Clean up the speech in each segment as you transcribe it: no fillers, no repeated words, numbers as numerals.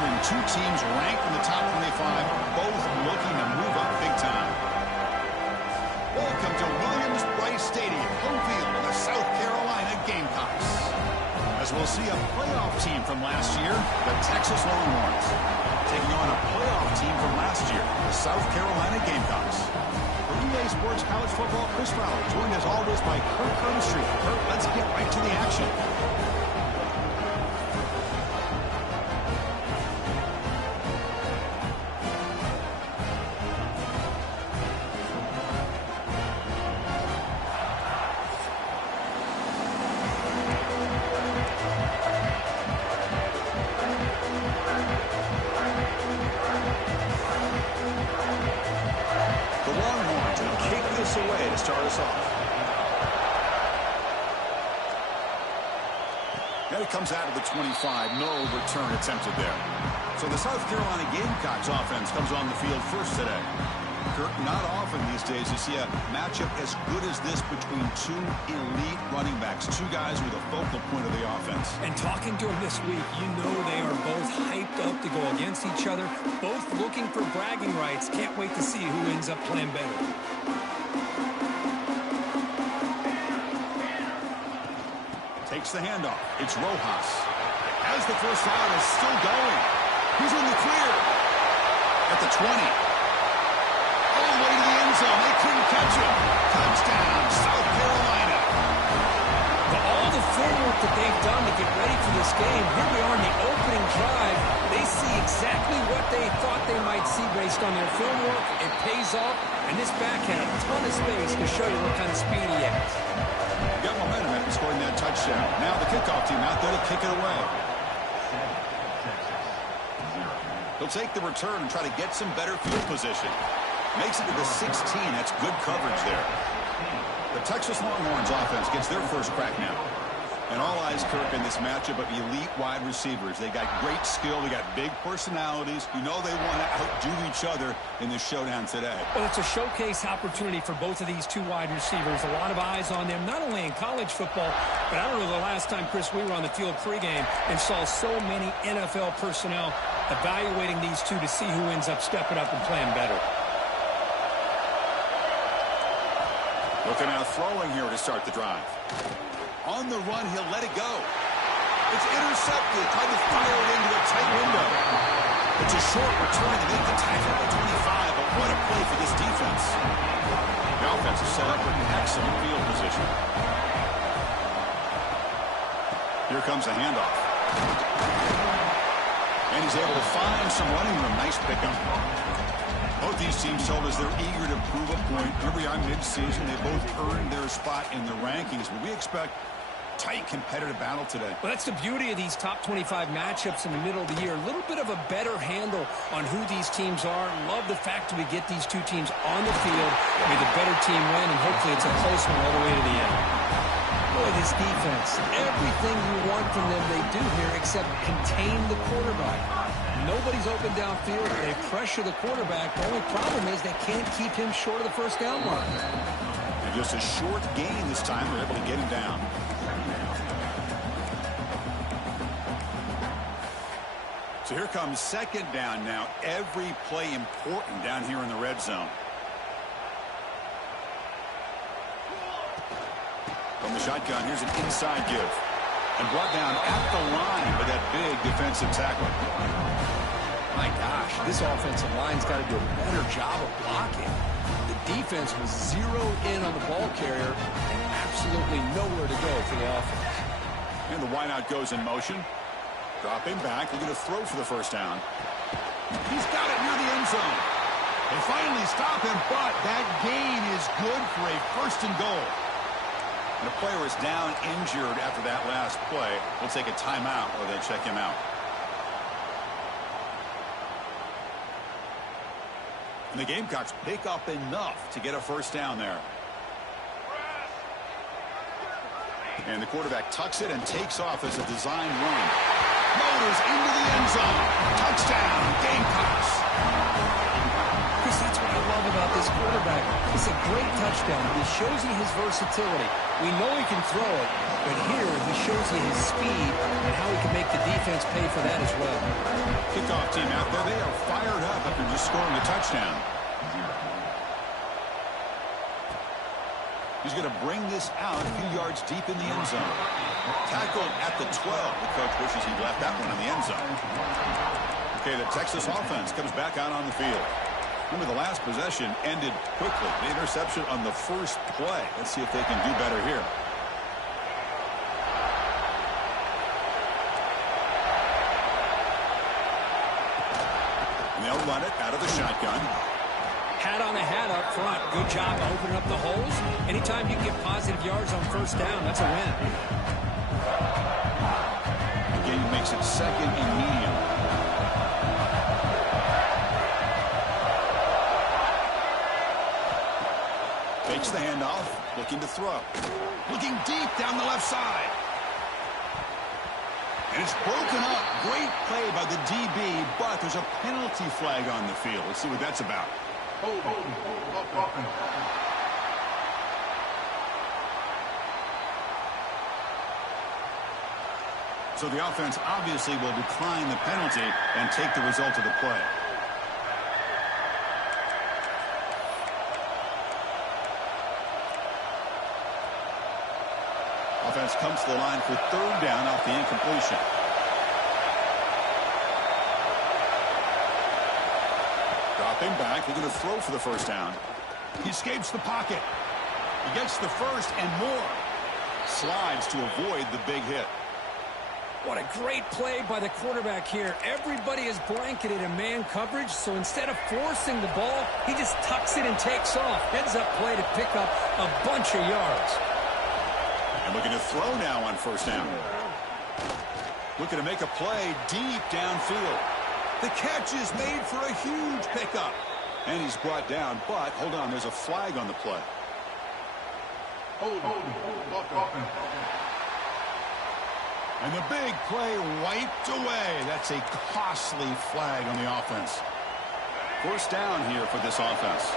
featuring two teams ranked in the top 25, both looking to move up big time. Welcome to Williams-Brice Stadium, home field of the South Carolina Gamecocks. As we'll see a playoff team from last year, the Texas Longhorns, taking on a playoff team from last year, the South Carolina Gamecocks. For EA Sports College Football, Chris Fowler, joined as always by Kurt Street. Kurt, let's get right to the action. Away to start us off. And it comes out of the 25. No return attempted there. So the South Carolina Gamecocks offense comes on the field first today. Kirk, not often these days you see a matchup as good as this between two elite running backs, two guys with a focal point of the offense. And talking to them this week, you know they are both hyped up to go against each other, both looking for bragging rights. Can't wait to see who ends up playing better. Takes the handoff. It's Rojas. As the first down is still going. He's in the clear. At the 20. All the way to the end zone. They couldn't catch him. Touchdown, South Carolina. But all the footwork that they've done to get ready for this game, here we are in the opening drive. They see exactly what they thought they might see based on their film work. It pays off, and this back had a ton of space to show you what kind of speed he has. Got momentum after scoring that touchdown. Now the kickoff team out there to kick it away. He'll take the return and try to get some better field position. Makes it to the 16. That's good coverage there. The Texas Longhorns offense gets their first crack now. And all eyes, Kirk, in this matchup of elite wide receivers. They got great skill. They got big personalities. You know they want to outdo each other in this showdown today. Well, it's a showcase opportunity for both of these two wide receivers. A lot of eyes on them, not only in college football, but I don't know the last time, Chris, we were on the field pregame and saw so many NFL personnel evaluating these two to see who ends up stepping up and playing better. Looking out throwing here to start the drive. On the run, he'll let it go. It's intercepted. Tried to fire it into a tight window. It's a short return to make the tackle at the 25, but what a play for this defense. The offense is set up with excellent field position. Here comes a handoff. And he's able to find some running room. Nice pickup. Both these teams told us they're eager to prove a point. Here we are mid-season. They both earned their spot in the rankings, but we expect tight competitive battle today. Well, that's the beauty of these top 25 matchups in the middle of the year. A little bit of a better handle on who these teams are. Love the fact that we get these two teams on the field. May the better team win, and hopefully it's a close one all the way to the end. Boy, this defense, everything you want from them they do here except contain the quarterback. Nobody's open downfield. They pressure the quarterback. The only problem is they can't keep him short of the first down mark. And just a short gain this time. They're able to get him down. So here comes second down now. Every play important down here in the red zone. From the shotgun, here's an inside give. And brought down at the line by that big defensive tackle. My gosh, this offensive line's got to do a better job of blocking. The defense was zeroed in on the ball carrier and absolutely nowhere to go for the offense. And the wideout goes in motion. Dropping back, looking to throw for the first down. He's got it near the end zone. They finally stop him, but that gain is good for a first and goal. And the player is down injured after that last play. We'll take a timeout while they check him out. And the Gamecocks pick up enough to get a first down there. And the quarterback tucks it and takes off as a design run. Motors into the end zone. Touchdown, Gamecocks. Chris, that's what I love about this quarterback. It's a great touchdown. This shows you his versatility. We know he can throw it, but here he shows you his speed and how he can make the defense pay for that as well. Kickoff team out there, they are fired up after just scoring a touchdown. He's going to bring this out a few yards deep in the end zone. Tackled at the 12. The coach wishes he left that one in the end zone. Okay, the Texas offense comes back out on the field. Remember, the last possession ended quickly. The interception on the first play. Let's see if they can do better here. And they'll run it out of the shotgun. Hat on a hat up front. Good job opening up the holes. Anytime you can get positive yards on first down, that's a win. Again, he makes it second and medium. Takes the handoff, looking to throw. Looking deep down the left side. And it's broken up. Great play by the DB, but there's a penalty flag on the field. Let's see what that's about. So the offense obviously will decline the penalty and take the result of the play. Offense comes to the line for third down off the incompletion. Dropping back, looking to throw for the first down. He escapes the pocket. He gets the first and more. Slides to avoid the big hit. What a great play by the quarterback here. Everybody is blanketed in man coverage, so instead of forcing the ball, he just tucks it and takes off. Heads up play to pick up a bunch of yards. And looking to throw now on first down. Looking to make a play deep downfield. The catch is made for a huge pickup. And he's brought down, but hold on, there's a flag on the play. And the big play wiped away. That's a costly flag on the offense. First down here for this offense.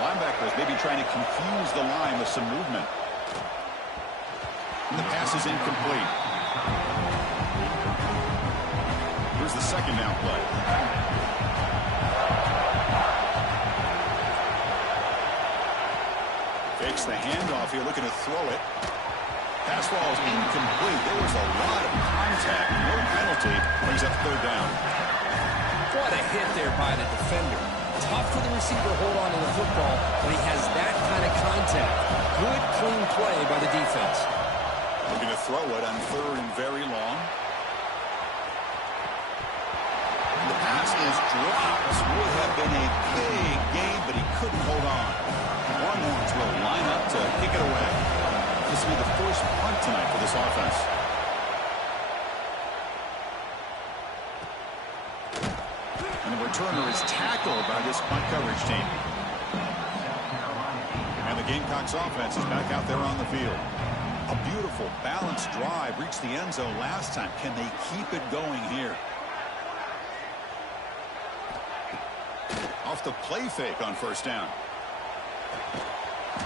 Linebackers maybe trying to confuse the line with some movement. And the pass is incomplete. Here's the second down play. Fakes the handoff here, looking to throw it. Pass ball is incomplete. There was a lot of contact. No penalty. Brings up third down. What a hit there by the defender. Tough for the receiver to hold on to the football when he has that kind of contact. Good, clean play by the defense. Looking to throw it on third and very long. And the pass is dropped. Would have been a big game, but he couldn't hold on. Longhorns will line up to kick it away. This will be the first punt tonight for this offense. And the returner is tackled by this punt coverage team. And the Gamecocks offense is back out there on the field. A beautiful, balanced drive reached the end zone last time. Can they keep it going here? Off the play fake on first down.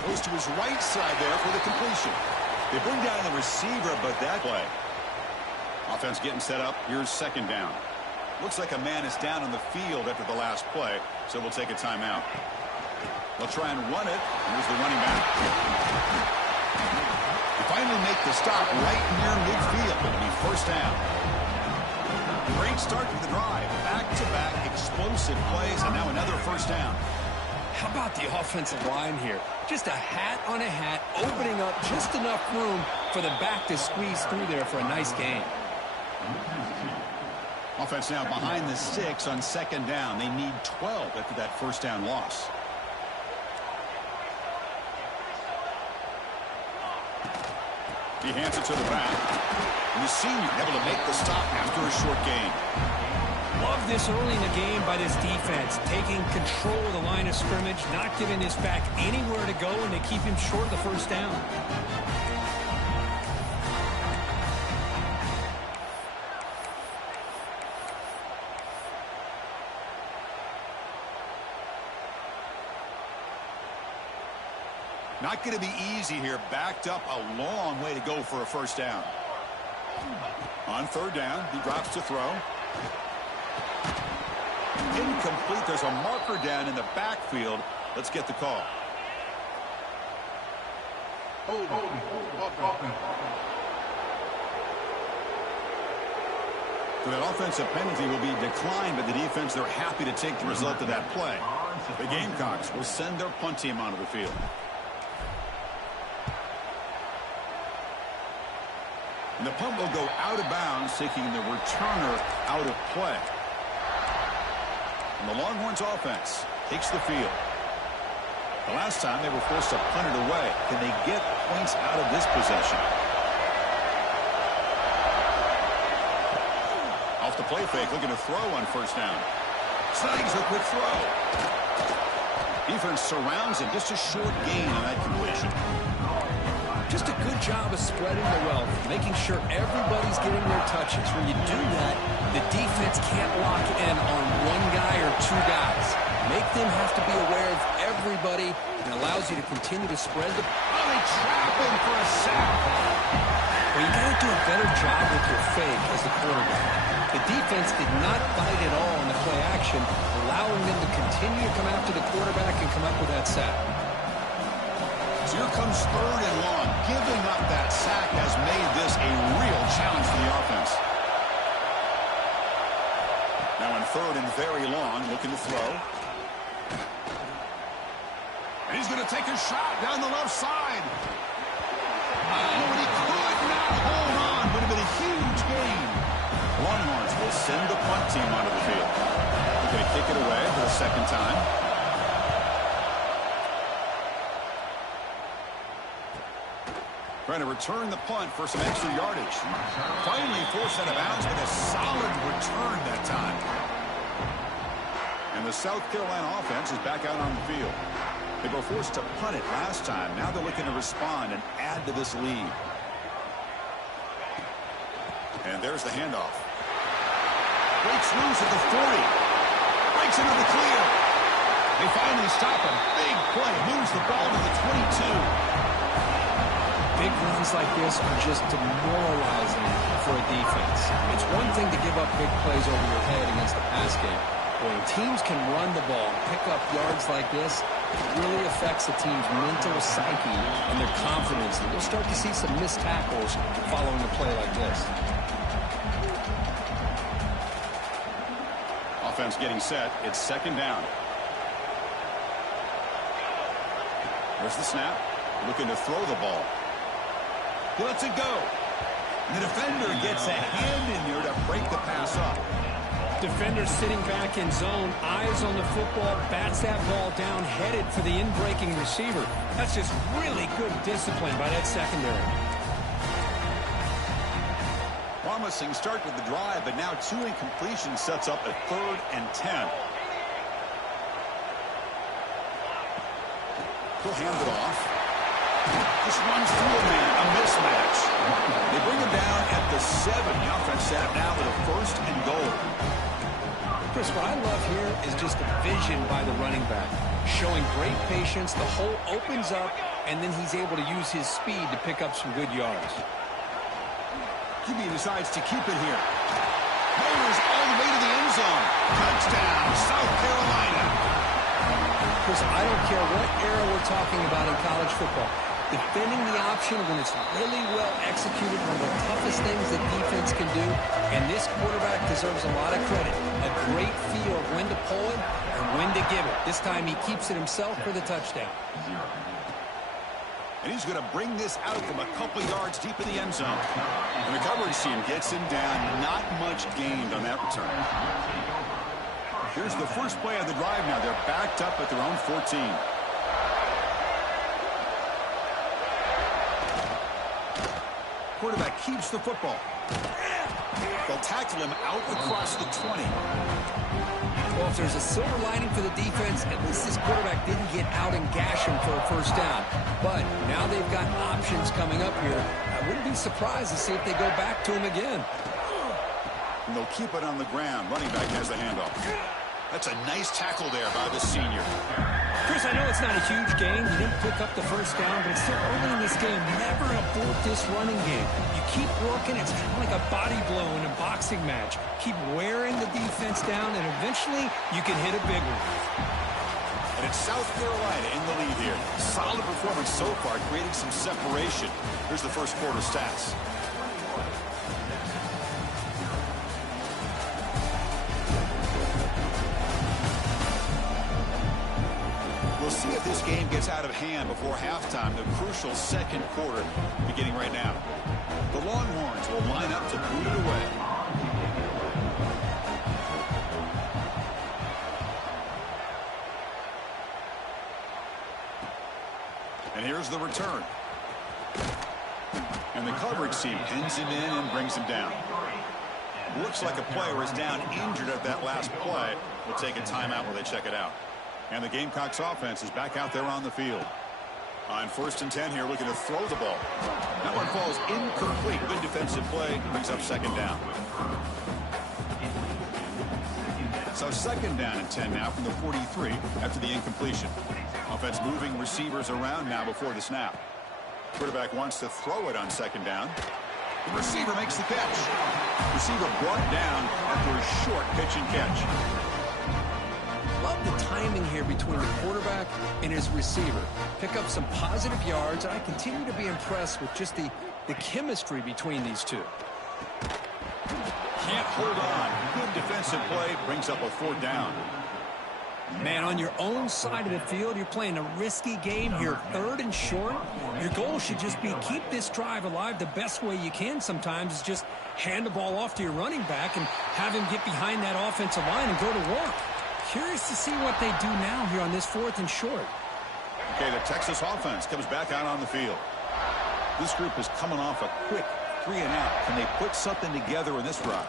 Goes to his right side there for the completion. They bring down the receiver, but that play. Offense getting set up. Here's second down. Looks like a man is down on the field after the last play, so we'll take a timeout. They'll try and run it. Here's the running back. They finally make the stop right near midfield. It'll be first down. Great start to the drive. Back-to-back explosive plays, and now another first down. How about the offensive line here? Just a hat on a hat, opening up just enough room for the back to squeeze through there for a nice gain. Offense now behind the 6 on second down. They need 12 after that first down loss. He hands it to the back. And the senior able to make the stop after a short gain. Love this early in the game by this defense, taking control of the line of scrimmage, not giving this back anywhere to go, and to keep him short of the first down. Not going to be easy here. Backed up a long way to go for a first down. On third down, he drops to throw. Incomplete. There's a marker down in the backfield. Let's get the call. So that offensive penalty will be declined by the defense. They're happy to take the result of that play. The Gamecocks will send their punt team onto the field. And the punt will go out of bounds, taking the returner out of play. And the Longhorns offense takes the field. The last time they were forced to punt it away. Can they get points out of this possession? Off the play fake, looking to throw on first down. Snags a quick throw. Defense surrounds him. Just a short gain on that completion. Just a good job of spreading the wealth, making sure everybody's getting their touches. When you do that, the defense can't lock in on one guy or two guys. Make them have to be aware of everybody, and allows you to continue to spread the... Oh, they trap him for a sack. Well, you got to do a better job with your fake as the quarterback. The defense did not bite at all in the play action, allowing them to continue to come after the quarterback and come up with that sack. So here comes third and long. Giving up that sack has made this a real challenge for the offense. Now on third and very long, looking to throw. And he's going to take a shot down the left side. Oh, and he could not hold on. Would have been a huge gain. Longhorns will send the punt team onto the field. They're going to kick it away for the second time. Trying to return the punt for some extra yardage. Finally forced out of bounds with a solid return that time. And the South Carolina offense is back out on the field. They were forced to punt it last time. Now they're looking to respond and add to this lead. And there's the handoff. Breaks loose at the 40. Breaks into the clear. They finally stop him. Big play. Moves the ball to the 22. Big runs like this are just demoralizing for a defense. It's one thing to give up big plays over your head against the pass game. But when teams can run the ball and pick up yards like this, it really affects the team's mental psyche and their confidence. And you'll start to see some missed tackles following a play like this. Offense getting set. It's second down. There's the snap. Looking to throw the ball. He lets it go. And the defender gets a hand in there to break the pass up. Defender sitting back in zone, eyes on the football, bats that ball down, headed for the in-breaking receiver. That's just really good discipline by that secondary. Promising start with the drive, but now two incompletions sets up a 3rd and 10. He'll hand it off. Just runs through a man, a mismatch. They bring him down at the 7. The offense set up now with a 1st and goal. Chris, what I love here is just the vision by the running back. Showing great patience, the hole opens up, and then he's able to use his speed to pick up some good yards. QB decides to keep it here. Motors all the way to the end zone. Touchdown, South Carolina. Chris, I don't care what era we're talking about in college football. Defending the option when it's really well executed, one of the toughest things that defense can do, and this quarterback deserves a lot of credit. A great feel of when to pull it and when to give it. This time he keeps it himself for the touchdown. And he's going to bring this out from a couple yards deep in the end zone. And the coverage team gets him down. Not much gained on that return. Here's the first play of the drive now. They're backed up at their own 14. Quarterback keeps the football. They'll tackle him out across the 20. Well, if there's a silver lining for the defense, at least this quarterback didn't get out and gash him for a first down. But now they've got options coming up here. I wouldn't be surprised to see if they go back to him again. And they'll keep it on the ground. Running back has the handoff. That's a nice tackle there by the senior. Chris, Chris, I know it's not a huge game. You didn't pick up the first down, but it's still early in this game. Never abort this running game. You keep working. It's kind of like a body blow in a boxing match. Keep wearing the defense down, and eventually you can hit a big one. And it's South Carolina in the lead here. Solid performance so far, creating some separation. Here's the first quarter stats. We'll see if this game gets out of hand before halftime. The crucial second quarter beginning right now. The Longhorns will line up to boot it away. And here's the return. And the coverage team pins him in and brings him down. Looks like a player is down injured at that last play. We'll take a timeout while they check it out. And the Gamecocks offense is back out there on the field. On 1st and 10 here, looking to throw the ball. That one falls incomplete. Good defensive play. Brings up 2nd down. So 2nd down and 10 now from the 43 after the incompletion. Offense moving receivers around now before the snap. Quarterback wants to throw it on 2nd down. The receiver makes the catch. Receiver brought down after a short pitch and catch. Love the timing here between the quarterback and his receiver. Pick up some positive yards, and I continue to be impressed with just the chemistry between these two. Can't hold on. Good defensive play. Brings up a 4th down. Man, on your own side of the field, you're playing a risky game here. 3rd and short. Your goal should just be keep this drive alive. The best way you can sometimes is just hand the ball off to your running back and have him get behind that offensive line and go to work. Curious to see what they do now here on this 4th and short. Okay, the Texas offense comes back out on the field. This group is coming off a quick 3 and out. Can they put something together in this drive?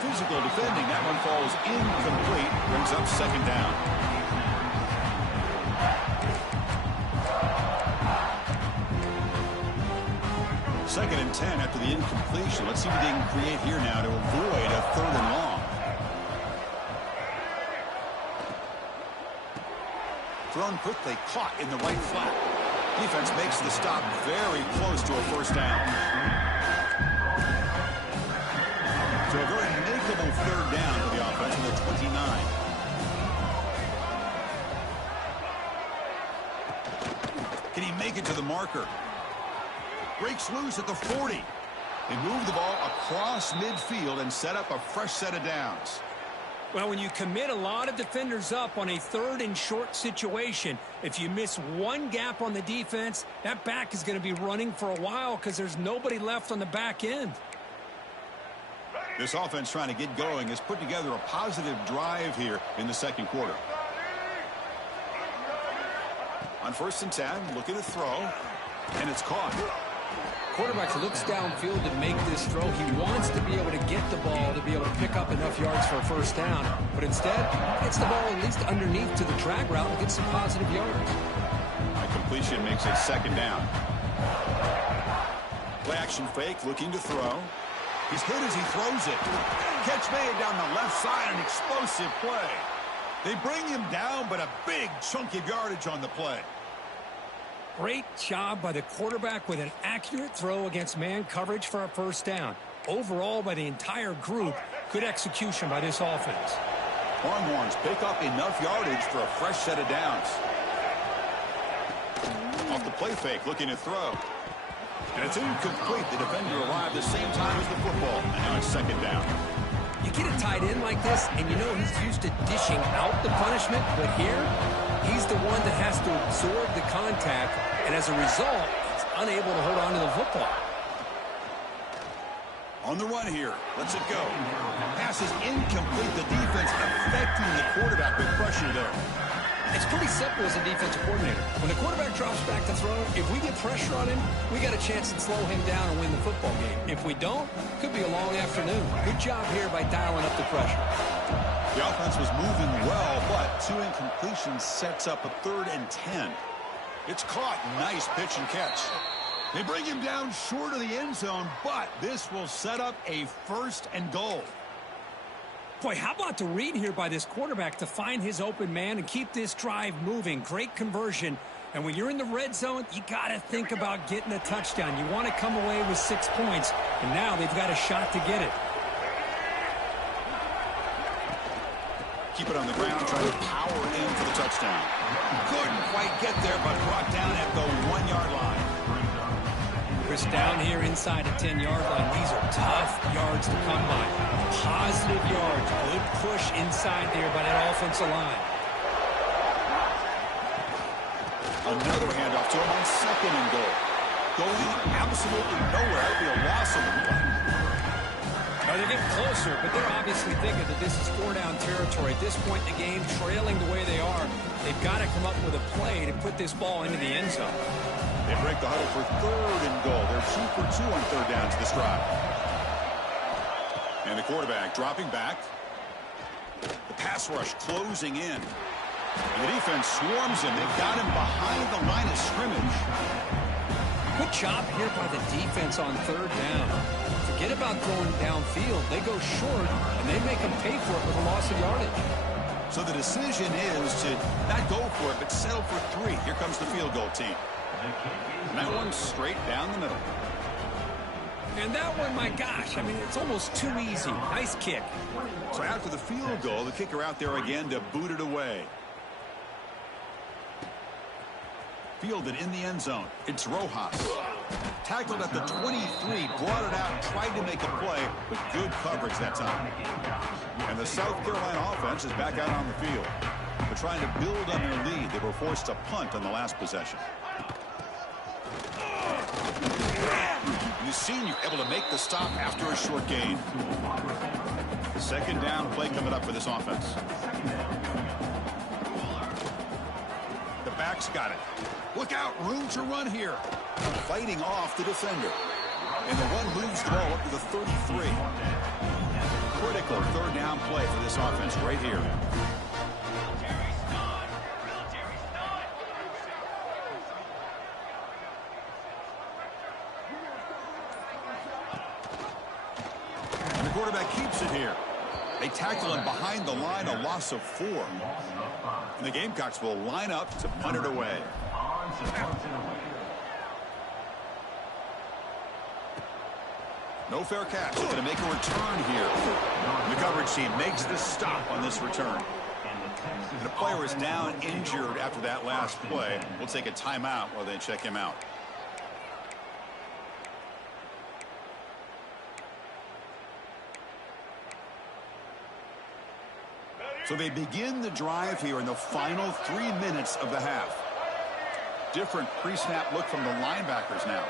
Physical defending. That one falls incomplete. Brings up 2nd down. Second and 10 after the incompletion. Let's see what they can create here now to avoid a 3rd and long. Thrown quickly, caught in the right flat. Defense makes the stop very close to a 1st down. So a very makeable 3rd down for the offense from the 29. Can he make it to the marker? Breaks loose at the 40. They move the ball across midfield and set up a fresh set of downs. Well, when you commit a lot of defenders up on a 3rd and short situation, if you miss one gap on the defense, that back is going to be running for a while because there's nobody left on the back end. This offense trying to get going has put together a positive drive here in the 2nd quarter. On 1st and 10, looking to throw, and it's caught. Quarterback looks downfield to make this throw. He wants to be able to get the ball to be able to pick up enough yards for a 1st down. But instead, gets the ball at least underneath to the drag route and gets some positive yards. A completion makes it 2nd down. Play action fake, looking to throw. He's hit as he throws it. Catch made down the left side, an explosive play. They bring him down, but a big chunk of yardage on the play. Great job by the quarterback with an accurate throw against man coverage for a 1st down. Overall, by the entire group, good execution by this offense. Longhorns pick up enough yardage for a fresh set of downs. Off the play fake, looking to throw. And it's incomplete. The defender arrived the same time as the football. And now it's 2nd down. You get a tight end like this, and you know he's used to dishing out the punishment, but here, he's the one that has to absorb the contact, and as a result, he's unable to hold on to the football. On the run here. Lets it go. Pass is incomplete. The defense affecting the quarterback with pressure there. It's pretty simple as a defensive coordinator. When the quarterback drops back to throw, if we get pressure on him, we got a chance to slow him down and win the football game. If we don't, could be a long afternoon. Good job here by dialing up the pressure. The offense was moving well, but 2 incompletions sets up a 3rd and 10. It's caught. Nice pitch and catch. They bring him down short of the end zone, but this will set up a 1st and goal. Boy, how about the read here by this quarterback to find his open man and keep this drive moving. Great conversion. And when you're in the red zone, you got to think about getting a touchdown. You want to come away with 6 points, and now they've got a shot to get it. Keep it on the ground, trying to power in for the touchdown. Couldn't quite get there, but brought down at the 1-yard line. Chris, down here inside the 10-yard line. These are tough yards to come by. Positive yards. Good push inside there by that offensive line. Another handoff to him on 2nd and goal. Going absolutely nowhere. It'll be a loss of the play. Now they're getting closer, but they're obviously thinking that this is 4-down territory. At this point in the game, trailing the way they are, they've got to come up with a play to put this ball into the end zone. They break the huddle for 3rd and goal. They're 2 for 2 on 3rd down to this drive. And the quarterback dropping back. The pass rush closing in. And the defense swarms him. They've got him behind the line of scrimmage. Good job here by the defense on 3rd down. Forget about going downfield. They go short, and they make them pay for it with a loss of yardage. So the decision is to not go for it, but settle for 3. Here comes the field goal team. And that one's straight down the middle. And that one, my gosh, I mean, it's almost too easy. Nice kick. So after the field goal, the kicker out there again to boot it away. Fielded in the end zone. It's Rojas. Tackled at the 23, brought it out, and tried to make a play, but good coverage that time. And the South Carolina offense is back out on the field. They're trying to build on their lead. They were forced to punt on the last possession. And the senior able to make the stop after a short gain. 2nd down play coming up for this offense. The back's got it. Look out, room to run here. Fighting off the defender. And the run moves the ball up to the 33. Critical 3rd down play for this offense right here. And the quarterback keeps it here. They tackle him behind the line, a loss of 4. And the Gamecocks will line up to punt it away. No fair catch. They're going to make a return here. The coverage team makes the stop on this return. And the player is down injured after that last play. We'll take a timeout while they check him out. So they begin the drive here in the final 3 minutes of the half. Different pre-snap look from the linebackers now.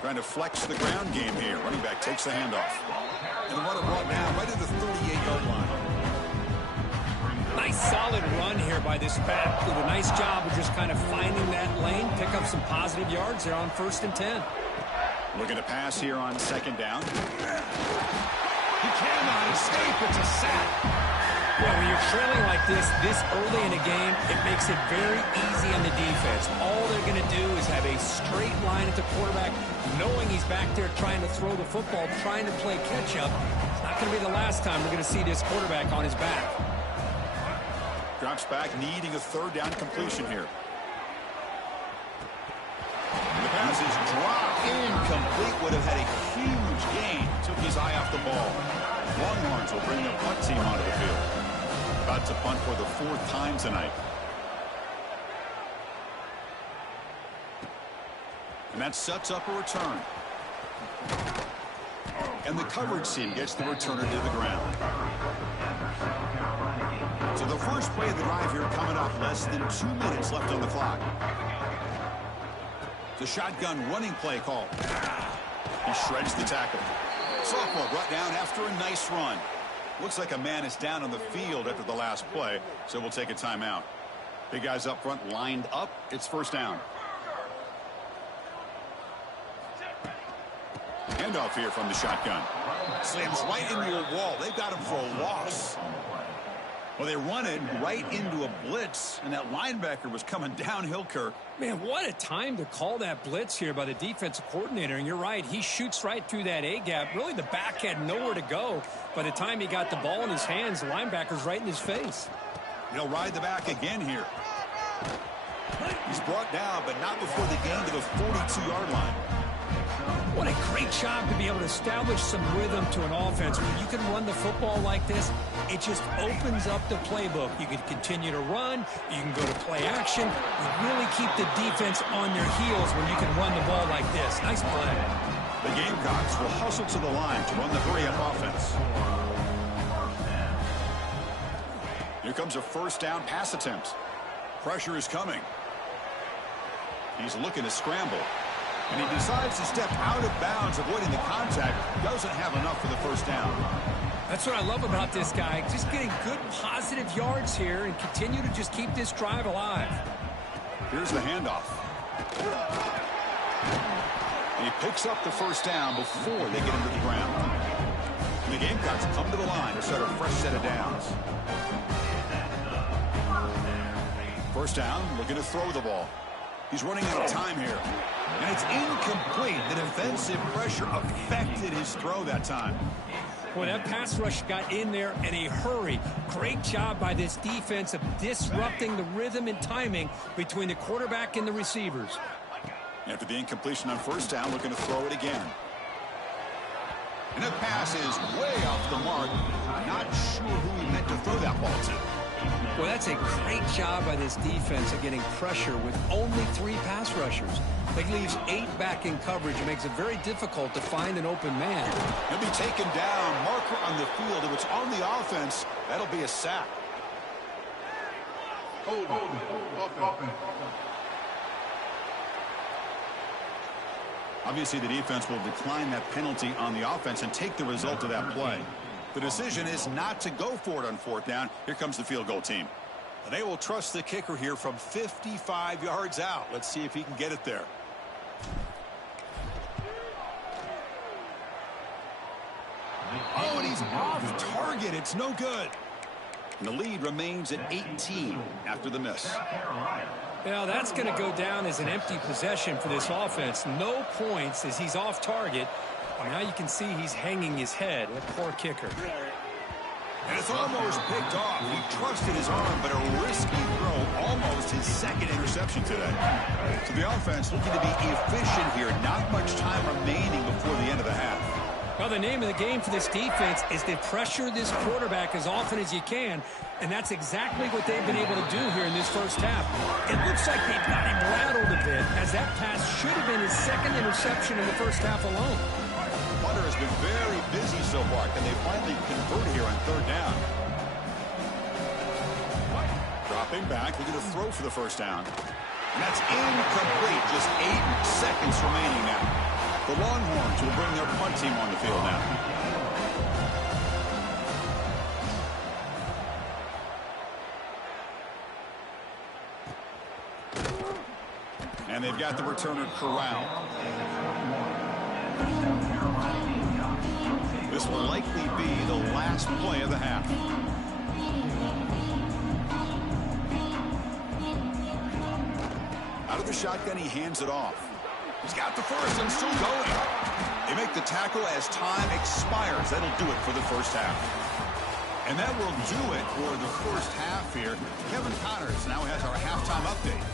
Trying to flex the ground game here. Running back takes the handoff. And the runner brought down right at the 38-yard line. Nice solid run here by this back. Did a nice job of just kind of finding that lane, pick up some positive yards there on 1st and 10. Looking to pass here on 2nd down. He cannot escape. It's a sack. Well, when you're trailing like this early in a game, it makes it very easy on the defense. All they're going to do is have a straight line at the quarterback, knowing he's back there trying to throw the football, trying to play catch-up. It's not going to be the last time we're going to see this quarterback on his back. Drops back, needing a 3rd down completion here. And the pass is dropped. Incomplete. Would have had a huge gain. Took his eye off the ball. Longhorns will bring the punt team onto the field. About to punt for the 4th time tonight. And that sets up a return. And the coverage team gets the returner to the ground. So the first play of the drive here coming up. Less than 2 minutes left on the clock. The shotgun running play call. He shreds the tackle. Sophomore brought down after a nice run. Looks like a man is down on the field after the last play, so we'll take a timeout. Big guys up front lined up. It's 1st down. Handoff here from the shotgun. Slams right into a wall. They've got him for a loss. Well, they run it right into a blitz, and that linebacker was coming downhill, Kirk. Man, what a time to call that blitz here by the defensive coordinator. And you're right, he shoots right through that A-gap. Really, the back had nowhere to go. By the time he got the ball in his hands, the linebacker's right in his face. He'll ride the back again here. He's brought down, but not before the gain to the 42-yard line. What a great job to be able to establish some rhythm to an offense. When you can run the football like this, it just opens up the playbook. You can continue to run. You can go to play action. You really keep the defense on their heels when you can run the ball like this. Nice play. The Gamecocks will hustle to the line to run the hurry-up offense. Here comes a first down pass attempt. Pressure is coming. He's looking to scramble. And he decides to step out of bounds, avoiding the contact. Doesn't have enough for the first down. That's what I love about this guy. Just getting good, positive yards here and continue to just keep this drive alive. Here's the handoff. And he picks up the first down before they get him to the ground. And the Gamecocks come to the line to start a fresh set of downs. First down, looking to throw the ball. He's running out of time here. And it's incomplete. The defensive pressure affected his throw that time. Boy, that pass rush got in there in a hurry. Great job by this defense of disrupting the rhythm and timing between the quarterback and the receivers. After the incompletion on first down, looking to throw it again. And the pass is way off the mark. Not sure who he meant to throw that ball to. Well, that's a great job by this defense of getting pressure with only 3 pass rushers. That leaves 8 back in coverage. It makes it very difficult to find an open man. He'll be taken down. Marker on the field. If it's on the offense, that'll be a sack. Obviously, the defense will decline that penalty on the offense and take the result of that play. The decision is not to go for it on fourth down. Here comes the field goal team. And they will trust the kicker here from 55 yards out. Let's see if he can get it there. Oh, and he's off target. It's no good. And the lead remains at 18 after the miss. Well, that's going to go down as an empty possession for this offense. No points as he's off target. Well, now you can see he's hanging his head. A poor kicker. And it's almost picked off. He trusted his arm, but a risky throw. Almost his second interception today. So the offense looking to be efficient here. Not much time remaining before the end of the half. Well, the name of the game for this defense is to pressure this quarterback as often as you can, and that's exactly what they've been able to do here in this first half. It looks like they've got him rattled a bit, as that pass should have been his second interception in the first half alone. Hunter has been very busy so far. Can they finally convert here on third down? Dropping back, looking to throw for the first down. And that's incomplete. Just 8 seconds remaining now. The Longhorns will bring their punt team on the field now. And they've got the returner corralled. This will likely be the last play of the half. Out of the shotgun, he hands it off. He's got the first and still going. They make the tackle as time expires. That'll do it for the first half. And that will do it for the first half here. Kevin Connors now has our halftime update.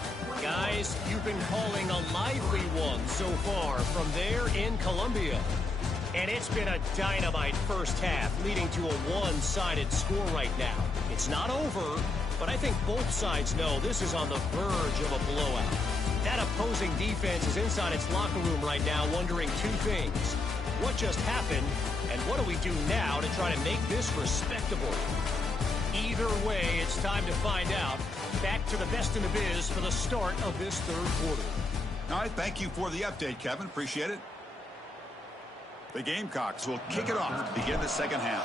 Guys, you've been calling a lively one so far from there in Columbia. And it's been a dynamite first half, leading to a one-sided score right now. It's not over, but I think both sides know this is on the verge of a blowout. That opposing defense is inside its locker room right now wondering 2 things. What just happened, and what do we do now to try to make this respectable? Either way, it's time to find out. Back to the best in the biz for the start of this third quarter. All right, thank you for the update, Kevin. Appreciate it. The Gamecocks will kick it off to begin the second half.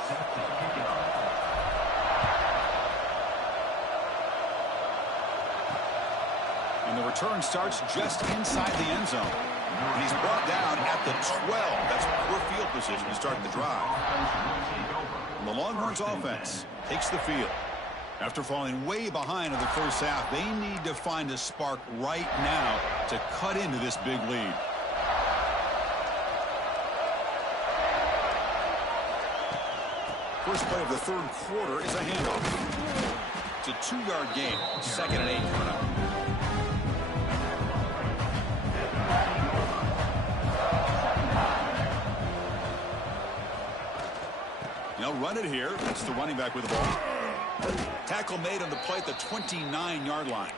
And the return starts just inside the end zone. And he's brought down at the 12. That's poor field position to start the drive. And the Longhorns offense takes the field. After falling way behind in the first half, they need to find a spark right now to cut into this big lead. First play of the third quarter is a handoff. It's a 2-yard gain. 2nd and 8 coming up. They'll run it here. It's the running back with the ball. Tackle made on the play at the 29-yard line.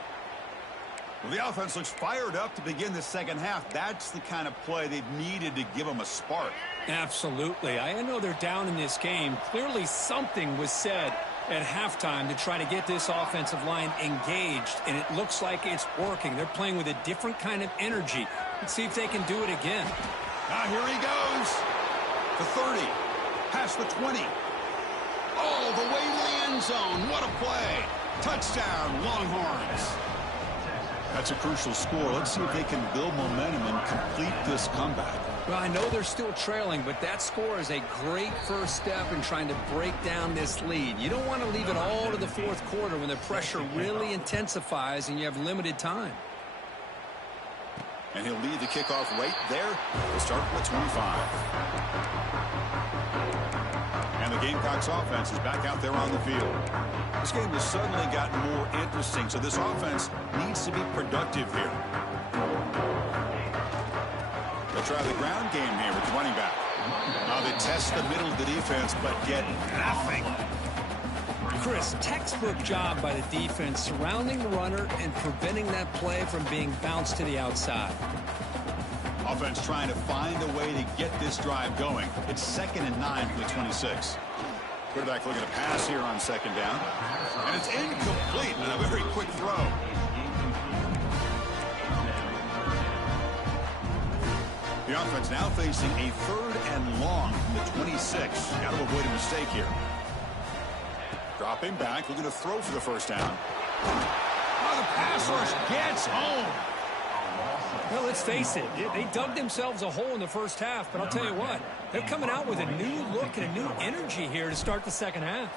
Well, the offense looks fired up to begin the second half. That's the kind of play they've needed to give them a spark. Absolutely. I know they're down in this game. Clearly something was said at halftime to try to get this offensive line engaged, and it looks like it's working. They're playing with a different kind of energy. Let's see if they can do it again. Now here he goes. The 30. Past the 20. All the way to the end zone. What a play. Touchdown, Longhorns. That's a crucial score. Let's see if they can build momentum and complete this comeback. Well, I know they're still trailing, but that score is a great first step in trying to break down this lead. You don't want to leave it all to the fourth quarter when the pressure really intensifies and you have limited time. And he'll lead the kickoff right there. We'll start with 25. And the Gamecocks offense is back out there on the field. This game has suddenly gotten more interesting, so this offense needs to be productive here. They'll try the ground game here with the running back. Now they test the middle of the defense, but get nothing. Chris, textbook job by the defense surrounding the runner and preventing that play from being bounced to the outside. Offense trying to find a way to get this drive going. It's 2nd and 9 from the 26. Quarterback looking to pass here on 2nd down. And it's incomplete and a very quick throw. The offense now facing a 3rd and long from the 26. Got to avoid a mistake here. Dropping back, looking to throw for the first down. Oh, the pass rush gets home. Well, let's face it, they dug themselves a hole in the first half, but I'll tell you what, they're coming out with a new look and a new energy here to start the second half.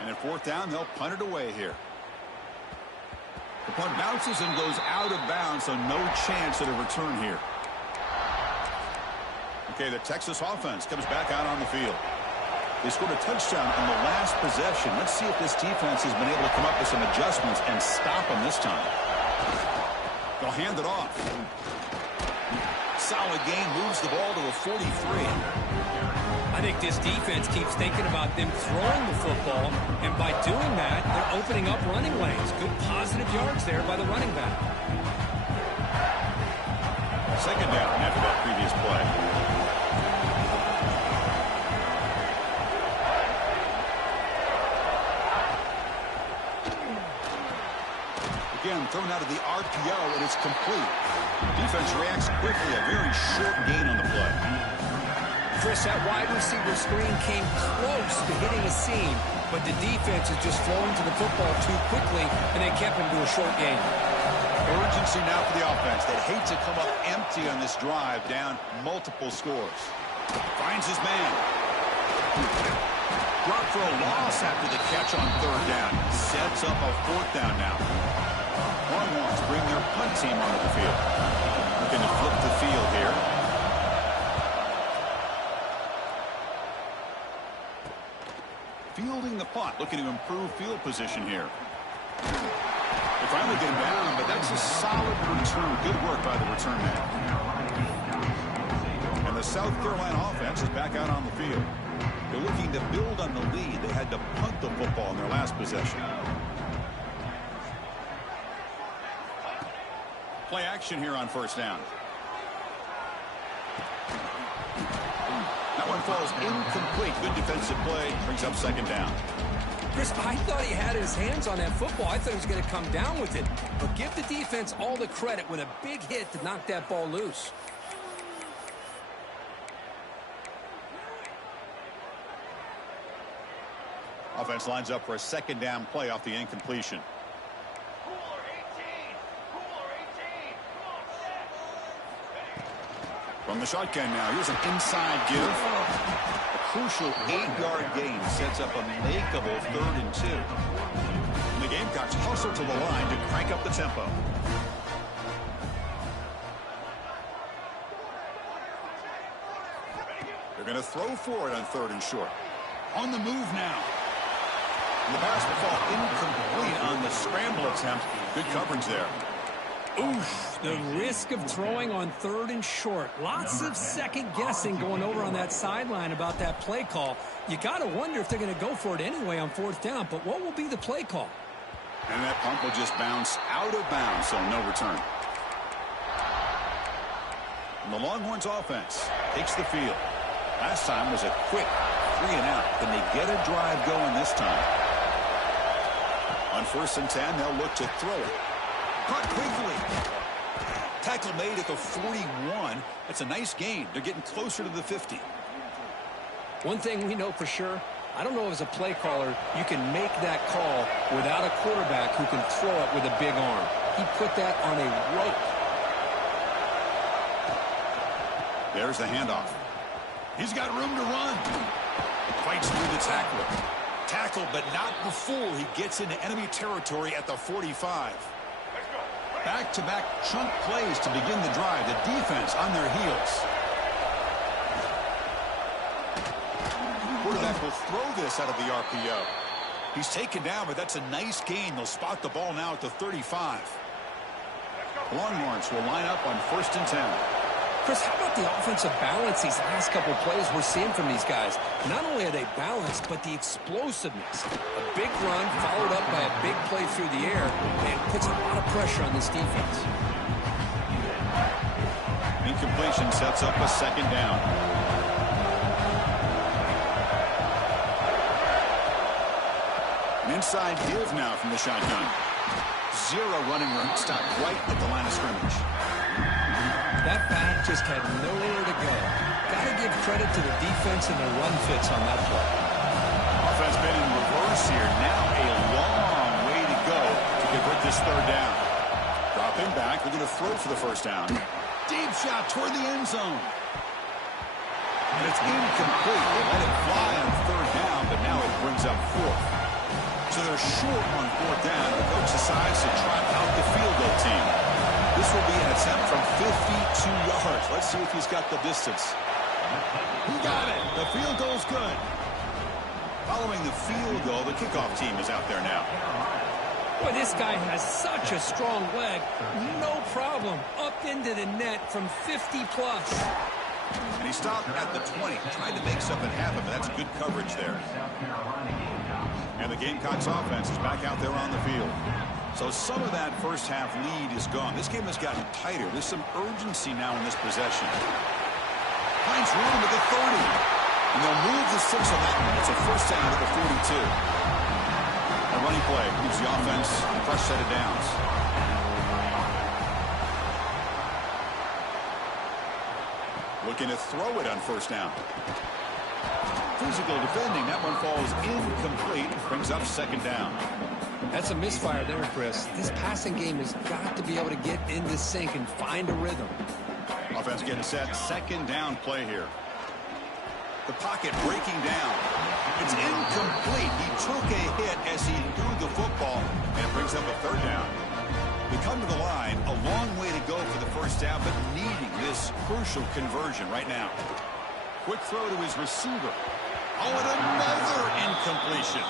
And at 4th down, they'll punt it away here. The punt bounces and goes out of bounds, so no chance at a return here. Okay, the Texas offense comes back out on the field. They scored a touchdown on the last possession. Let's see if this defense has been able to come up with some adjustments and stop them this time. They'll hand it off. Solid gain, moves the ball to the 43. I think this defense keeps thinking about them throwing the football, and by doing that, they're opening up running lanes. Good positive yards there by the running back. 2nd down after that previous play. Again, thrown out of the RPO, and it's complete. Defense reacts quickly. A very short gain on the play. Chris, that wide receiver screen came close to hitting a seam, but the defense is just flowing to the football too quickly, and they kept him to a short gain. Urgency now for the offense. They'd hate to come up empty on this drive, down multiple scores. Finds his man. Dropped for a loss after the catch on 3rd down. Sets up a 4th down now. Longhorns bring their punt team onto the field. Looking to flip the field here. Fielding the punt, looking to improve field position here. They finally get him down, but that's a solid return. Good work by the return man. And the South Carolina offense is back out on the field. They're looking to build on the lead. They had to punt the football in their last possession. Play action here on 1st down. That one falls incomplete. Good defensive play. Brings up 2nd down. Chris, I thought he had his hands on that football. I thought he was going to come down with it. But give the defense all the credit with a big hit to knock that ball loose. Offense lines up for a 2nd down play off the incompletion. From the shotgun now, here's an inside give. crucial 8-yard gain sets up a makeable 3rd and 2. And the Gamecocks hustle to the line to crank up the tempo. They're going to throw for it on 3rd and short. On the move now. And the pass will fall incomplete on the scramble attempt. Good coverage there. Oof, the risk of throwing on 3rd and short. Lots of second guessing going over on that sideline about that play call. You got to wonder if they're going to go for it anyway on 4th down, but what will be the play call? And that pump will just bounce out of bounds, so no return. And the Longhorns offense takes the field. Last time was a quick 3 and out. Can they get a drive going this time? On 1st and 10, they'll look to throw it. Caught quickly. Tackle made at the 41. That's a nice gain. They're getting closer to the 50. One thing we know for sure, I don't know as a play caller you can make that call without a quarterback who can throw it with a big arm. He put that on a rope. There's the handoff. He's got room to run. Fights through the tackler. Tackle, but not before he gets into enemy territory at the 45. Back-to-back chunk plays to begin the drive. The defense on their heels. Quarterback will throw this out of the RPO. He's taken down, but that's a nice gain. They'll spot the ball now at the 35. Longhorns will line up on 1st and 10. Chris, how about the offensive balance these last couple plays we're seeing from these guys? Not only are they balanced, but the explosiveness. A big run followed up by a big play through the air, and puts a lot of pressure on this defense. Incompletion sets up a 2nd down. An inside give now from the shotgun. 0 running room. Stopped right at the line of scrimmage. That back just had nowhere to go. Got to give credit to the defense and their run fits on that play. Offense been in reverse here. Now a long way to go to convert this 3rd down. Dropping back. They're going to throw for the 1st down. Deep shot toward the end zone. And it's incomplete. They let it fly on 3rd down, but now it brings up 4th. So they're short on 4th down. The coach decides to trot out the field goal team. This will be an attempt from 52 yards. Let's see if he's got the distance. He got it. The field goal's good. Following the field goal, the kickoff team is out there now. Boy, this guy has such a strong leg. No problem. Up into the net from 50-plus. And he stopped at the 20. Tried to make something happen, but that's good coverage there. And the Gamecocks offense is back out there on the field. So some of that first half lead is gone. This game has gotten tighter. There's some urgency now in this possession. Finds room at the 30. And they'll move the 6 on that one. It's a 1st down at the 42. A running play gives the offense a fresh set of downs. Looking to throw it on 1st down. Physical defending. That one falls incomplete. Brings up 2nd down. That's a misfire there, Chris. This passing game has got to be able to get into sync and find a rhythm. Offense getting set. 2nd down play here. The pocket breaking down. It's incomplete. He took a hit as he threw the football, and it brings up a 3rd down. They come to the line. A long way to go for the 1st down, but needing this crucial conversion right now. Quick throw to his receiver. Oh, and another incompletion.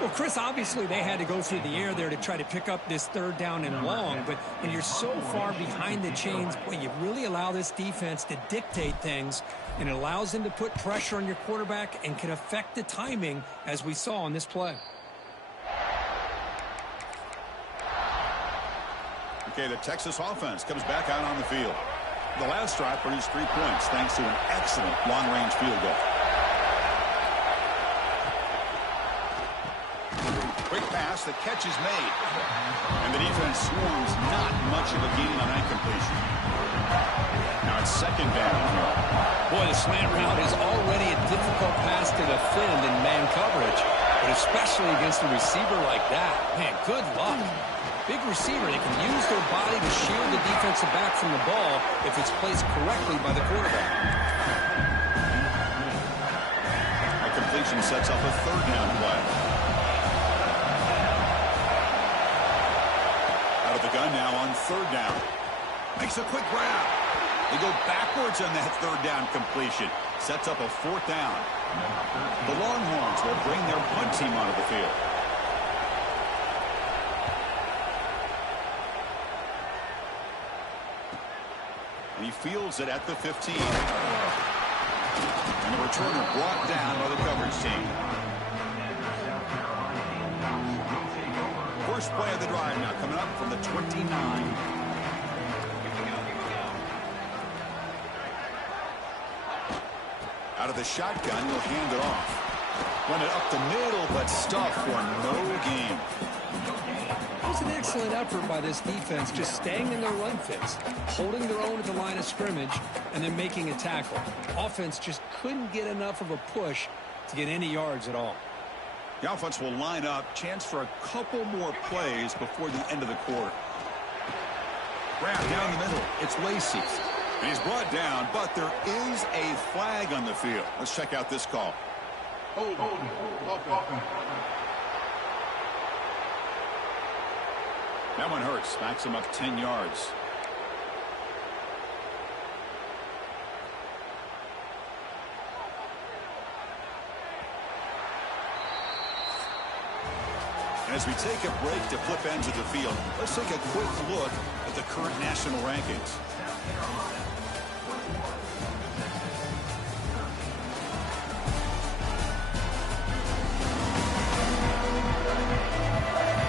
Well, Chris, obviously they had to go through the air there to try to pick up this 3rd down and long, but when you're so far behind the chains, boy, you really allow this defense to dictate things, and it allows them to put pressure on your quarterback and can affect the timing, as we saw on this play. Okay, the Texas offense comes back out on the field. The last drive produced 3 points thanks to an excellent long-range field goal. Quick pass, the catch is made. And the defense swarms, not much of a gain on that completion. Now it's 2nd down. Boy, the slant route is already a difficult pass to defend in man coverage, but especially against a receiver like that. Man, good luck. Big receiver, they can use their body to shield the defensive back from the ball if it's placed correctly by the quarterback. formation sets up a third down play. Out of the gun now on third down. Makes a quick grab. They go backwards on that third down completion. Sets up a fourth down. The Longhorns will bring their punt team onto the field. And he fields it at the 15. And the returner brought down by the coverage team. First play of the drive now coming up from the 29. Out of the shotgun, he'll hand it off. Run it up the middle, but stuffed for no gain. It was an excellent effort by this defense, just staying in their run fits, holding their own at the line of scrimmage, and then making a tackle. Offense just couldn't get enough of a push to get any yards at all. The offense will line up. Chance for a couple more plays before the end of the quarter. Grab down the middle. It's Lacey. And he's brought down, but there is a flag on the field. Let's check out this call. That one hurts. Backs him up 10 yards. And as we take a break to flip ends of the field, let's take a quick look at the current national rankings.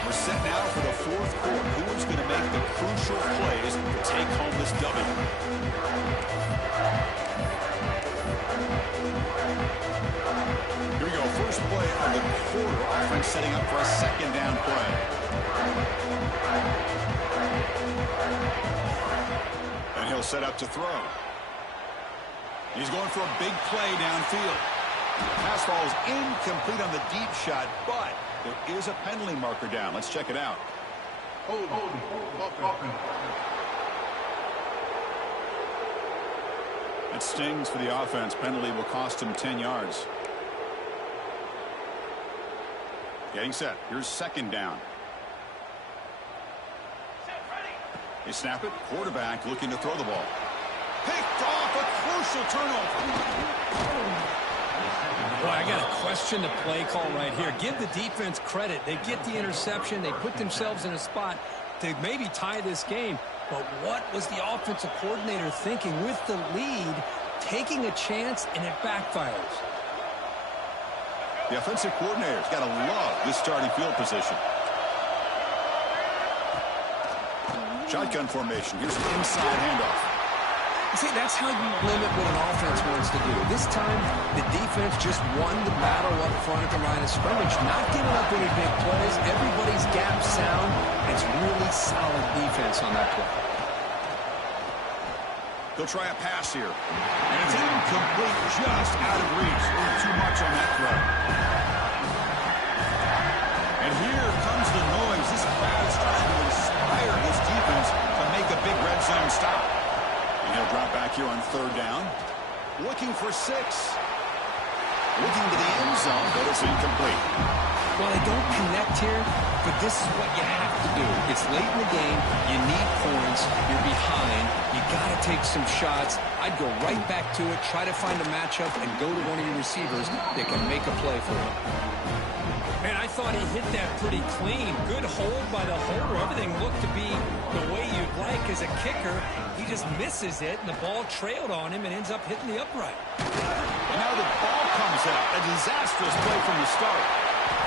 We're set now for the fourth quarter. Who's going to make the crucial plays to take home this W? Here we go. First play of the quarter. Offense setting up for a second down play. And he'll set up to throw. He's going for a big play downfield. Pass falls incomplete on the deep shot, but there is a penalty marker down. Let's check it out. It stings for the offense. Penalty will cost him 10 yards. Getting set. Here's second down. They snap it. Quarterback looking to throw the ball. Picked off. A crucial turnover. Boy, I got to question the play call right here. Give the defense credit. They get the interception. They put themselves in a spot to maybe tie this game. But what was the offensive coordinator thinking with the lead, taking a chance, and it backfires? The offensive coordinator's got to love this starting field position. Shotgun formation. Here's an inside handoff. See, that's how you limit what an offense wants to do. This time, the defense just won the battle up front at the line of scrimmage, not giving up any big plays. Everybody's gap sound. It's really solid defense on that play. They'll try a pass here. And it's incomplete, just out of reach. Too much on that throw. And here comes the noise. This crowd is trying to inspire this defense to make a big red zone stop. And he'll drop back here on third down. Looking for 6. Looking to the end zone, but it's incomplete. Well, they don't connect here, but this is what you have to do. It's late in the game. You need points. You're behind. You got to take some shots. I'd go right back to it, try to find a matchup, and go to one of your receivers that can make a play for you. Man, I thought he hit that pretty clean. Good hold by the holder. Everything looked to be the way you'd like as a kicker. He just misses it, and the ball trailed on him and ends up hitting the upright. And now the ball comes out. A disastrous play from the start.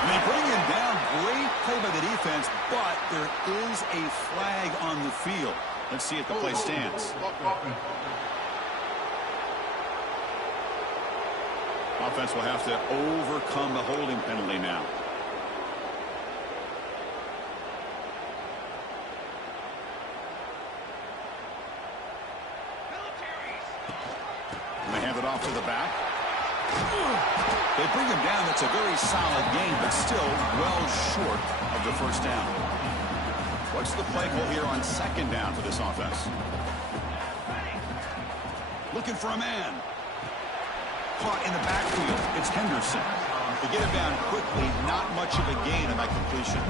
And they bring him down. Great play by the defense, but there is a flag on the field. Let's see if the play stands. Offense will have to overcome the holding penalty now. And they hand it off to the back. They bring him down. That's a very solid game, but still well short of the first down. What's the play call here on second down for this offense? Looking for a man. Caught in the backfield. It's Henderson. To get him down quickly, not much of a gain on that completion.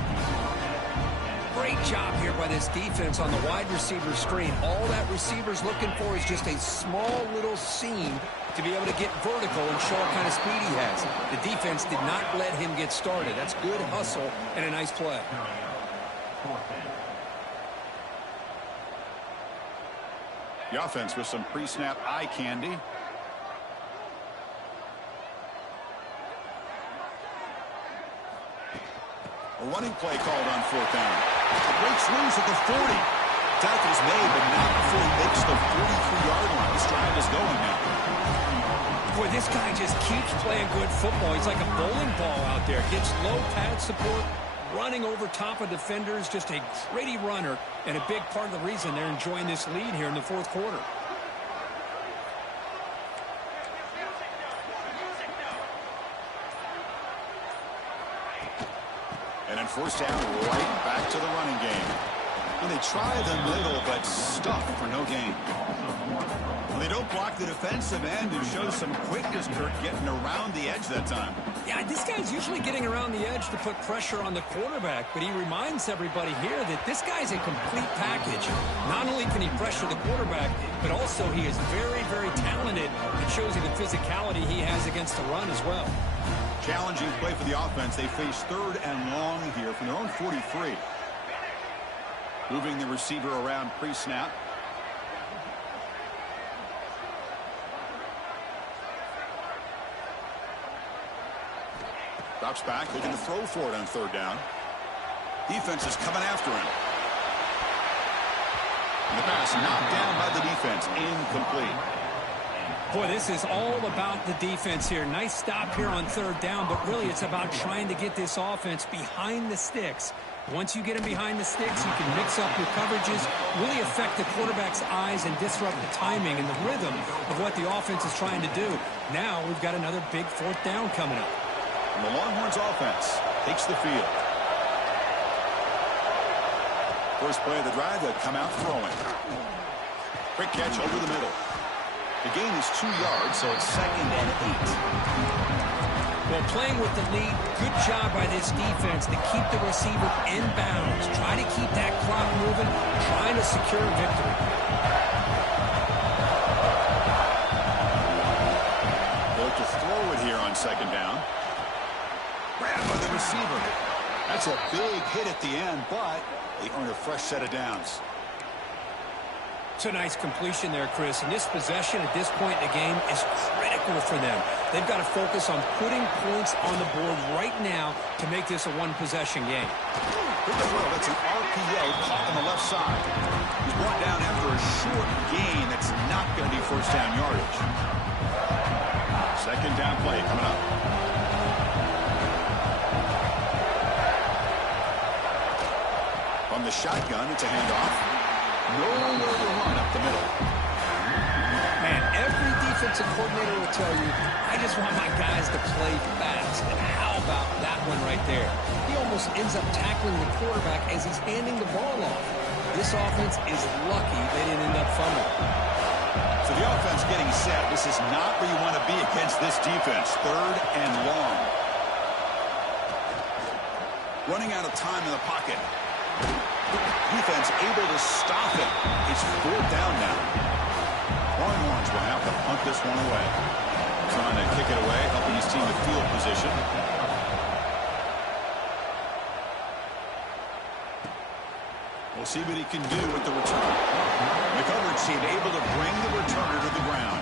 Great job here by this defense on the wide receiver screen. All that receiver's looking for is just a small little seam to be able to get vertical and show what kind of speed he has. The defense did not let him get started. That's good hustle and a nice play. The offense with some pre-snap eye candy. A running play called on fourth down. Breaks loose at the 40. Tackle's made, but not before he makes the 43-yard line. This drive is going now. Boy, this guy just keeps playing good football. He's like a bowling ball out there. Gets low pad support, running over top of defenders. Just a gritty runner, and a big part of the reason they're enjoying this lead here in the fourth quarter. And then first down, right back to the running game. And they try the middle, but stuck for no gain. Well, they don't block the defensive end and show some quickness, Kirk, getting around the edge that time. Yeah, this guy's usually getting around the edge to put pressure on the quarterback, but he reminds everybody here that this guy's a complete package. Not only can he pressure the quarterback, but also he is very, very talented. It shows you the physicality he has against the run as well. Challenging play for the offense. They face third and long here from their own 43. Moving the receiver around pre-snap. Drops back, looking to throw for it on third down. Defense is coming after him. And the pass knocked down by the defense. Incomplete. Boy, this is all about the defense here. Nice stop here on third down, but really it's about trying to get this offense behind the sticks. Once you get him behind the sticks, you can mix up your coverages, really affect the quarterback's eyes and disrupt the timing and the rhythm of what the offense is trying to do. Now we've got another big fourth down coming up. And the Longhorns offense takes the field. First play of the drive, they'll come out throwing. Quick catch over the middle. The gain is 2 yards, so it's 2nd and 8. Well, playing with the lead, good job by this defense to keep the receiver in bounds. Try to keep that clock moving, trying to secure a victory. They'll to throw it here on second down. Grabbed by the receiver. That's a big hit at the end, but they earn a fresh set of downs. It's a nice completion there, Chris. And this possession at this point in the game is critical for them. They've got to focus on putting points on the board right now to make this a one-possession game. Good throw. That's an RPO caught on the left side. He's brought down after a short gain. That's not going to be first down yardage. Second down play coming up. From the shotgun, it's a handoff. Nowhere to run up the middle. Man, every defensive coordinator will tell you, I just want my guys to play fast. And how about that one right there? He almost ends up tackling the quarterback as he's handing the ball off. This offense is lucky they didn't end up fumbling. So the offense getting set. This is not where you want to be against this defense. Third and long. Running out of time in the pocket. Defense able to stop it. It's fourth down now. Longhorns will have to punt this one away. Trying to kick it away, helping his team to field position. We'll see what he can do with the return. The coverage team able to bring the returner to the ground.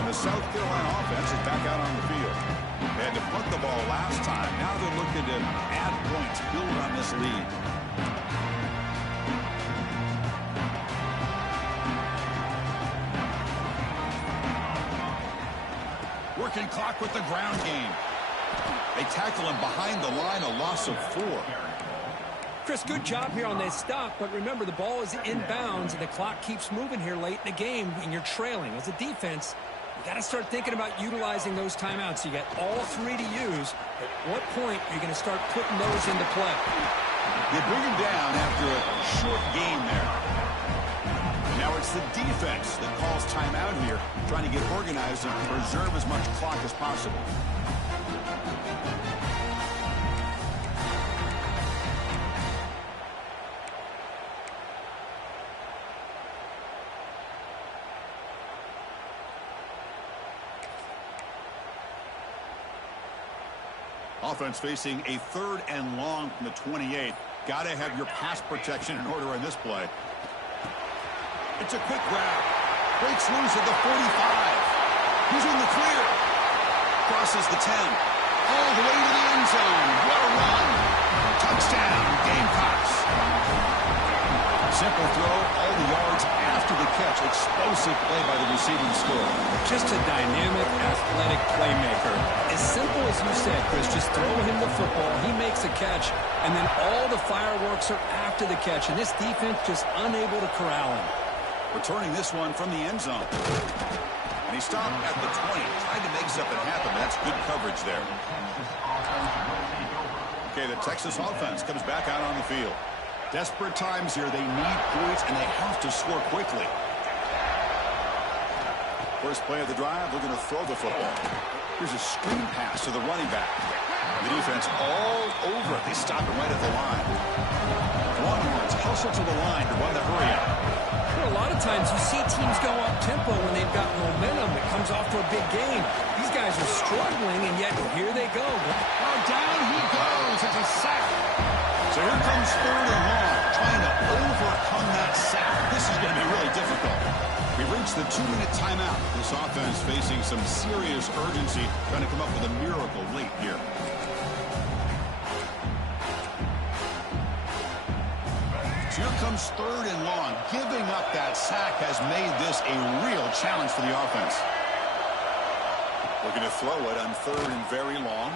And the South Carolina offense is back out on the field. They had to punt the ball last time. Now they're looking to add points, build on this lead. Working clock with the ground game. They tackle him behind the line, a loss of 4. Chris, good job here on this stop, but remember the ball is inbounds and the clock keeps moving here late in the game and you're trailing. As a defense, you got to start thinking about utilizing those timeouts. You got all 3 to use. At what point are you going to start putting those into play? They bring him down after a short game there. And now it's the defense that calls timeout here, trying to get organized and preserve as much clock as possible. Offense facing a 3rd and long from the 28. Got to have your pass protection in order in this play. It's a quick grab. Breaks loose at the 45. Who's in the clear? Crosses the 10. All the way to the end zone. What a run. Touchdown, Gamecocks. Simple throw, all the yards after the catch. Explosive play by the receiving score. Just a dynamic, athletic playmaker. As simple as you said, Chris, just throw him the football, he makes a catch, and then all the fireworks are after the catch, and this defense just unable to corral him. Returning this one from the end zone. And he stopped at the 20, trying to make something happen. That's good coverage there. Okay, the Texas offense comes back out on the field. Desperate times here. They need points, and they have to score quickly. First play of the drive, looking to throw the football. Here's a screen pass to the running back. The defense all over it. They stop it right at the line. Longhorns hustle to the line to run the hurry up. A lot of times you see teams go up-tempo when they've got momentum that comes off to a big game. These guys are struggling, and yet here they go. Oh, down he goes. It's a sack. So here comes 3rd and long, trying to overcome that sack. This is going to be really difficult. We've reached the 2-minute timeout. This offense facing some serious urgency, trying to come up with a miracle late here. So here comes 3rd and long. Giving up that sack has made this a real challenge for the offense. Looking to throw it on 3rd and very long.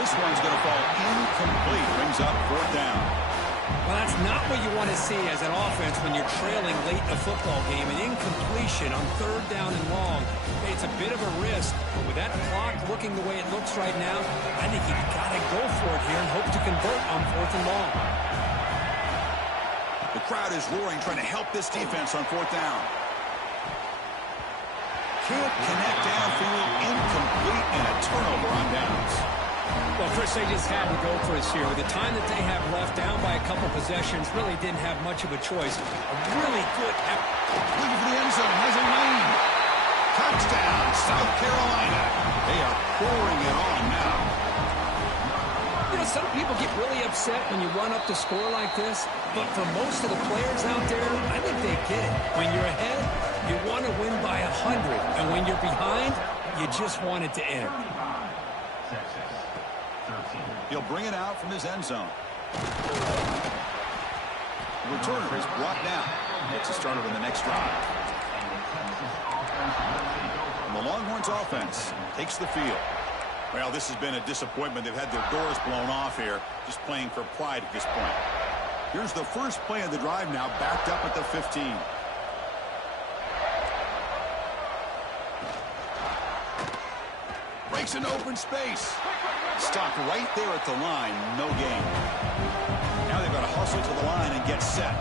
This one's going to fall incomplete. Brings up 4th down. Well, that's not what you want to see as an offense when you're trailing late in a football game. An incompletion on 3rd down and long. Hey, it's a bit of a risk, but with that clock looking the way it looks right now, I think you've got to go for it here and hope to convert on 4th and long. The crowd is roaring, trying to help this defense on 4th down. Can't connect downfield, incomplete, and a turnover on downs. Well, Chris, they just had to go for it here. With the time that they have left, down by a couple possessions, really didn't have much of a choice. A really good effort. Looking for the end zone, has a lane. Touchdown, South Carolina. They are pouring it on now. You know, some people get really upset when you run up the score like this, but for most of the players out there, I think they get it. When you're ahead, you want to win by 100, and when you're behind, you just want it to end. He'll bring it out from his end zone. The returner is brought down. Gets a starter in the next drive. And the Longhorns offense takes the field. Well, this has been a disappointment. They've had their doors blown off here, just playing for pride at this point. Here's the first play of the drive now, backed up at the 15. Breaks into open space. Stopped right there at the line. No gain. Now they've got to hustle to the line and get set.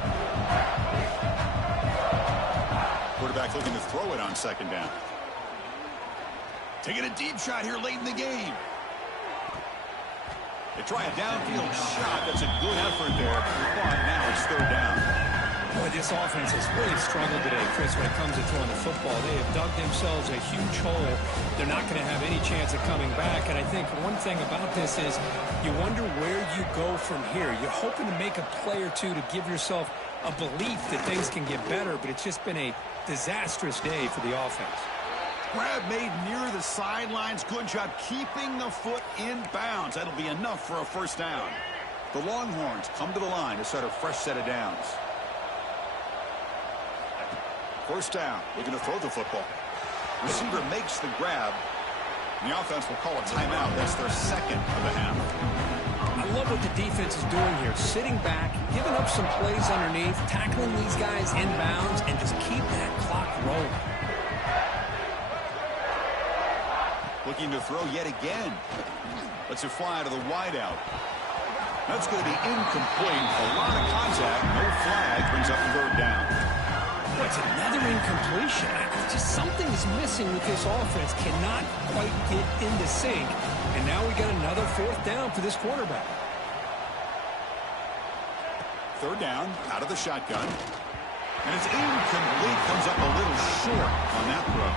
Quarterback looking to throw it on 2nd down. Taking a deep shot here late in the game. They try a downfield shot. That's a good effort there. But now it's 3rd down. Boy, this offense has really struggled today, Chris, when it comes to throwing the football. They have dug themselves a huge hole. They're not going to have any chance of coming back. And I think one thing about this is you wonder where you go from here. You're hoping to make a play or two to give yourself a belief that things can get better, but it's just been a disastrous day for the offense. Grab made near the sidelines. Good job keeping the foot in bounds. That'll be enough for a 1st down. The Longhorns come to the line to set a fresh set of downs. 1st down, looking to throw the football. Receiver makes the grab. And the offense will call a timeout. That's their 2nd of the half. I love what the defense is doing here. Sitting back, giving up some plays underneath, tackling these guys in bounds, and just keep that clock rolling. Looking to throw yet again. Lets it fly to the wideout. That's going to be incomplete. A lot of contact. No flag. Brings up 3rd down. What's another incompletion? Just something is missing with this offense. Cannot quite get into sync. And now we got another 4th down for this quarterback. 3rd down, out of the shotgun. And it's incomplete, comes up a little short on that throw.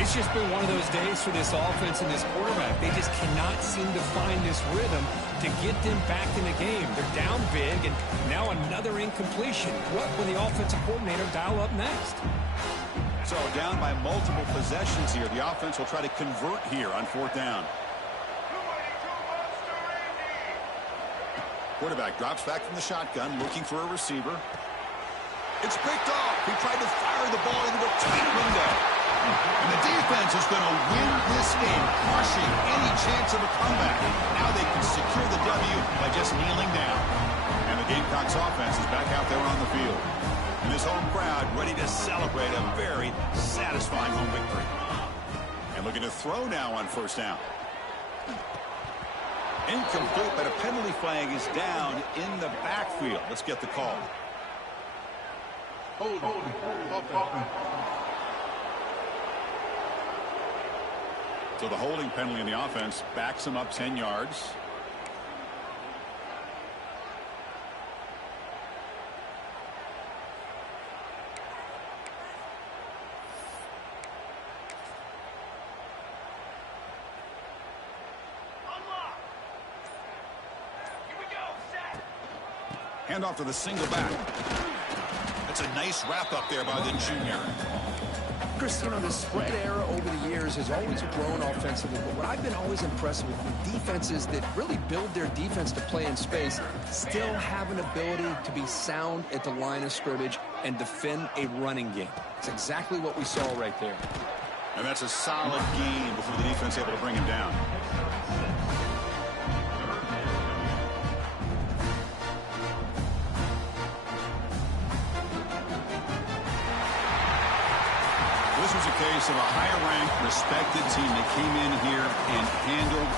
It's just been one of those days for this offense and this quarterback. They just cannot seem to find this rhythm to get them back in the game. They're down big, and now another incompletion. What will the offensive coordinator dial up next? So down by multiple possessions here. The offense will try to convert here on 4th down. Quarterback drops back from the shotgun, looking for a receiver. It's picked off. He tried to fire the ball into a tight window. And the defense is going to win this game, crushing any chance of a comeback. Now they can secure the W by just kneeling down. And the Gamecocks offense is back out there on the field. And this home crowd ready to celebrate a very satisfying home victory. And looking to throw now on 1st down. Incomplete, but a penalty flag is down in the backfield. Let's get the call. So the holding penalty in the offense backs him up 10 yards. Hand off to the single back. That's a nice wrap up there by the junior. Chris, you know, the spread era over the years has always grown offensively, but what I've been always impressed with defenses that really build their defense to play in space still have an ability to be sound at the line of scrimmage and defend a running game. It's exactly what we saw right there. And that's a solid game before the defense able to bring him down. This was a case of a higher-ranked, respected team that came in here and handled